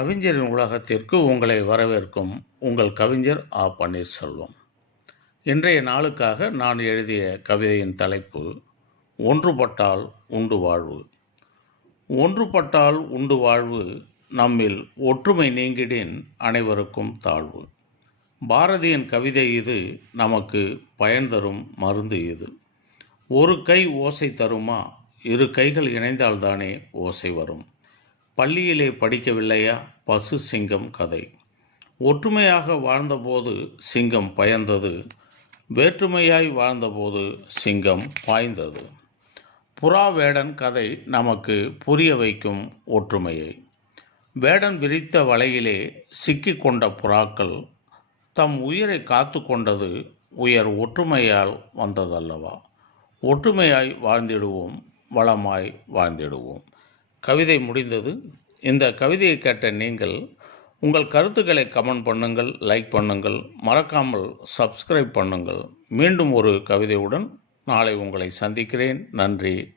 கவிஞரின் உலகத்திற்கு உங்களை வரவேற்கும் உங்கள் கவிஞர் ஆ. பன்னீர்செல்வம். இன்றைய நாளுக்காக நான் எழுதிய கவிதையின் தலைப்பு ஒன்றுபட்டால் உண்டு வாழ்வு ஒன்றுபட்டால் உண்டு வாழ்வு நம்மில் ஒற்றுமை நீங்கிடின் அனைவருக்கும் தாழ்வு பாரதியின் கவிதை இது நமக்கு பயன் தரும் மருந்து இது. ஒரு கை ஓசை தருமா? இரு கைகள் இணைந்தால்தானே ஓசை வரும் பள்ளியிலே படிக்கவில்லையா? பசு சிங்கம் கதை. ஒற்றுமையாக வாழ்ந்தபோது சிங்கம் பயந்தது. வேற்றுமையாய் வாழ்ந்தபோது சிங்கம் பாய்ந்தது. புறா வேடன் கதை நமக்கு புரிய வைக்கும் ஒற்றுமையை. வேடன் விரித்த வலையிலே சிக்கிக் கொண்ட புறாக்கள் தம் உயிரை காத்து கொண்டது உயர் ஒற்றுமையால் வந்ததல்லவா? ஒற்றுமையாய் வாழ்ந்திடுவோம் வளமாய் வாழ்ந்திடுவோம். கவிதை முடிந்தது. இந்த கவிதையை கேட்ட நீங்கள் உங்கள் கருத்துக்களை கமெண்ட் பண்ணுங்கள் லைக் பண்ணுங்கள் மறக்காமல் சப்ஸ்கிரைப் பண்ணுங்கள். மீண்டும் ஒரு கவிதையுடன் நாளை உங்களை சந்திக்கிறேன். நன்றி.